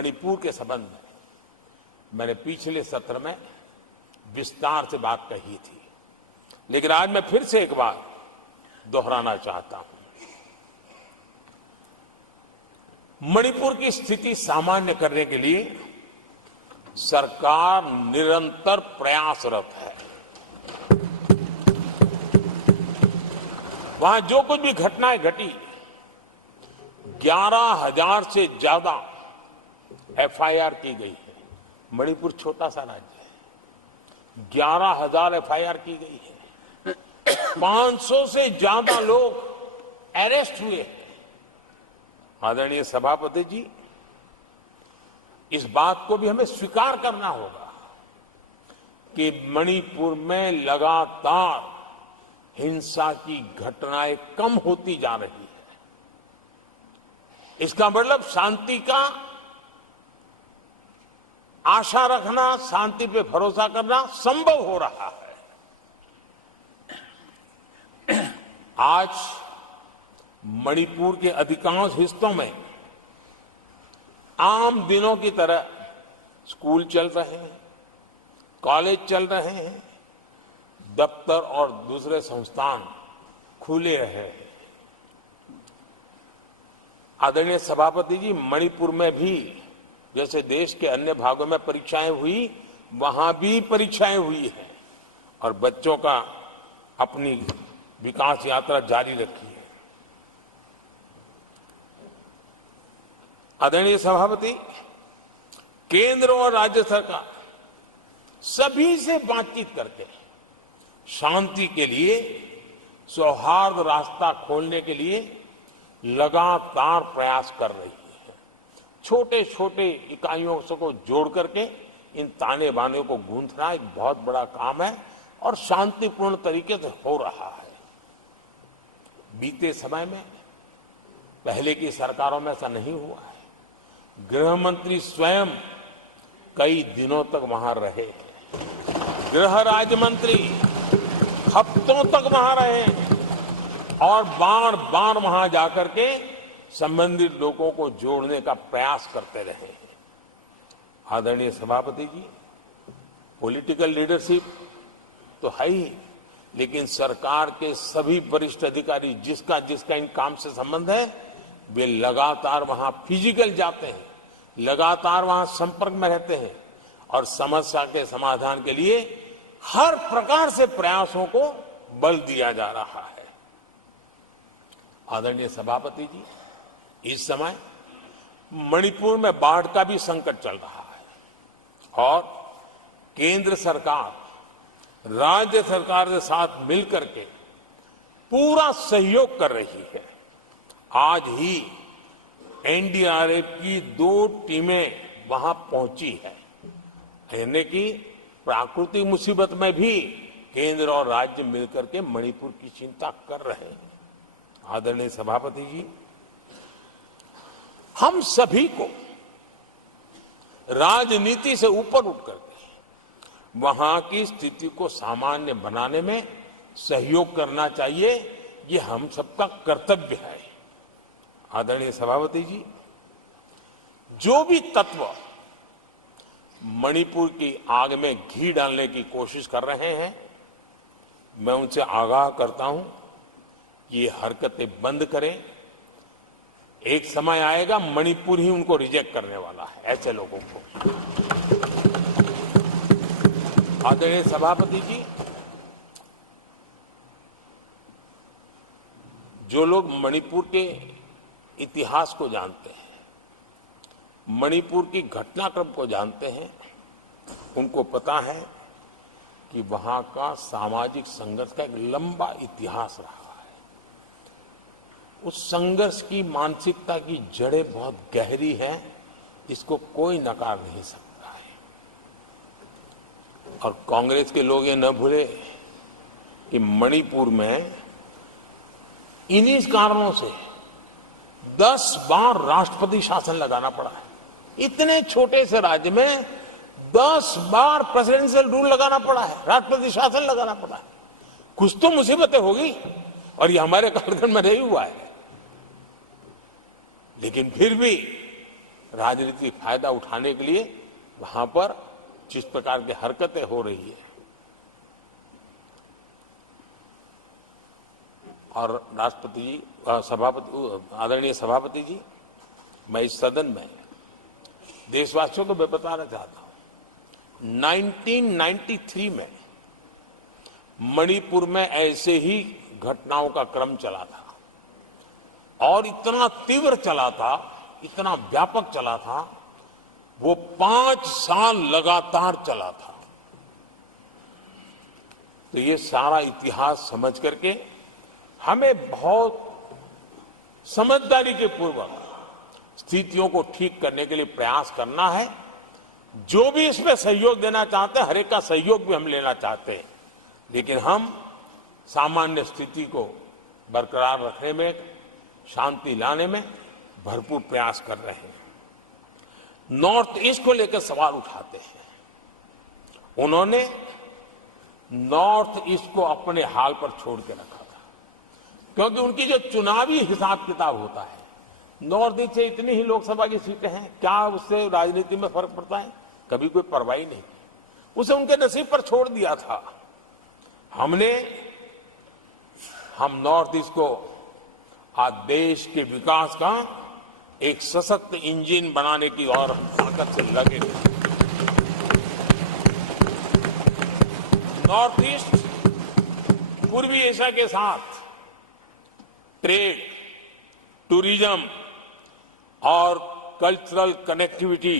मणिपुर के संबंध में मैंने पिछले सत्र में विस्तार से बात कही थी, लेकिन आज मैं फिर से एक बार दोहराना चाहता हूं। मणिपुर की स्थिति सामान्य करने के लिए सरकार निरंतर प्रयासरत है। वहां जो कुछ भी घटनाएं घटी, 11,000 से ज्यादा एफआईआर की गई है। मणिपुर छोटा सा राज्य है, 11,000 एफआईआर की गई है। 500 से ज्यादा लोग अरेस्ट हुए हैं। आदरणीय सभापति जी, इस बात को भी हमें स्वीकार करना होगा कि मणिपुर में लगातार हिंसा की घटनाएं कम होती जा रही है। इसका मतलब शांति का आशा रखना, शांति पे भरोसा करना संभव हो रहा है। आज मणिपुर के अधिकांश हिस्सों में आम दिनों की तरह स्कूल चल रहे हैं, कॉलेज चल रहे हैं, दफ्तर और दूसरे संस्थान खुले रहे हैं। आदरणीय सभापति जी, मणिपुर में भी जैसे देश के अन्य भागों में परीक्षाएं हुई, वहां भी परीक्षाएं हुई हैं और बच्चों का अपनी विकास यात्रा जारी रखी है। आदरणीय सभापति, केंद्र और राज्य सरकार सभी से बातचीत करके शांति के लिए, सौहार्द रास्ता खोलने के लिए लगातार प्रयास कर रही है। छोटे छोटे इकाइयों को जोड़ करके इन ताने बाने को गूंथना एक बहुत बड़ा काम है और शांतिपूर्ण तरीके से हो रहा है। बीते समय में पहले की सरकारों में ऐसा नहीं हुआ है। गृह मंत्री स्वयं कई दिनों तक वहां रहे हैं, गृह राज्य मंत्री हफ्तों तक वहां रहे हैं और बार बार वहां जाकर के संबंधित लोगों को जोड़ने का प्रयास करते रहे हैं। आदरणीय सभापति जी, पॉलिटिकल लीडरशिप तो है ही, लेकिन सरकार के सभी वरिष्ठ अधिकारी जिसका इन काम से संबंध है, वे लगातार वहां फिजिकल जाते हैं, लगातार वहां संपर्क में रहते हैं और समस्या के समाधान के लिए हर प्रकार से प्रयासों को बल दिया जा रहा है। आदरणीय सभापति जी, इस समय मणिपुर में बाढ़ का भी संकट चल रहा है और केंद्र सरकार राज्य सरकार के साथ मिलकर के पूरा सहयोग कर रही है। आज ही एनडीआरएफ की 2 टीमें वहां पहुंची है, यानी कि प्राकृतिक मुसीबत में भी केंद्र और राज्य मिलकर के मणिपुर की चिंता कर रहे हैं। आदरणीय सभापति जी, हम सभी को राजनीति से ऊपर उठ करके वहां की स्थिति को सामान्य बनाने में सहयोग करना चाहिए। ये हम सबका कर्तव्य है। आदरणीय सभापति जी, जो भी तत्व मणिपुर की आग में घी डालने की कोशिश कर रहे हैं, मैं उनसे आगाह करता हूं कि ये हरकतें बंद करें। एक समय आएगा मणिपुर ही उनको रिजेक्ट करने वाला है, ऐसे लोगों को। आदरणीय सभापति जी, जो लोग मणिपुर के इतिहास को जानते हैं, मणिपुर की घटनाक्रम को जानते हैं, उनको पता है कि वहां का सामाजिक संघर्ष का एक लंबा इतिहास रहा है। उस संघर्ष की मानसिकता की जड़ें बहुत गहरी हैं, इसको कोई नकार नहीं सकता है। और कांग्रेस के लोग ये न भूले कि मणिपुर में इन्हीं कारणों से 10 बार राष्ट्रपति शासन लगाना पड़ा है। इतने छोटे से राज्य में 10 बार प्रेसिडेंशियल रूल लगाना पड़ा है, राष्ट्रपति शासन लगाना पड़ा है। कुछ तो मुसीबतें होगी और ये हमारे कालखंड में नहीं हुआ है, लेकिन फिर भी राजनीतिक फायदा उठाने के लिए वहां पर जिस प्रकार की हरकतें हो रही है, और राष्ट्रपति जी, आदरणीय सभापति जी, मैं इस सदन में देशवासियों को मैं बताना चाहता हूं, 1993 में मणिपुर में ऐसे ही घटनाओं का क्रम चला था और इतना तीव्र चला था, इतना व्यापक चला था, वो 5 साल लगातार चला था। तो ये सारा इतिहास समझ करके हमें बहुत समझदारी के पूर्वक स्थितियों को ठीक करने के लिए प्रयास करना है। जो भी इसमें सहयोग देना चाहते हैं, हर एक का सहयोग भी हम लेना चाहते हैं, लेकिन हम सामान्य स्थिति को बरकरार रखने में, शांति लाने में भरपूर प्रयास कर रहे हैं। नॉर्थ ईस्ट को लेकर सवाल उठाते हैं। उन्होंने नॉर्थ ईस्ट को अपने हाल पर छोड़ के रखा था, क्योंकि उनकी जो चुनावी हिसाब किताब होता है, नॉर्थ ईस्ट से इतनी ही लोकसभा की सीटें हैं, क्या उससे राजनीति में फर्क पड़ता है? कभी कोई परवाही नहीं, उसे उनके नसीब पर छोड़ दिया था। हम नॉर्थ ईस्ट को आज देश के विकास का एक सशक्त इंजन बनाने की ओर ताकत से लगे। नॉर्थ ईस्ट पूर्वी एशिया के साथ ट्रेड, टूरिज्म और कल्चरल कनेक्टिविटी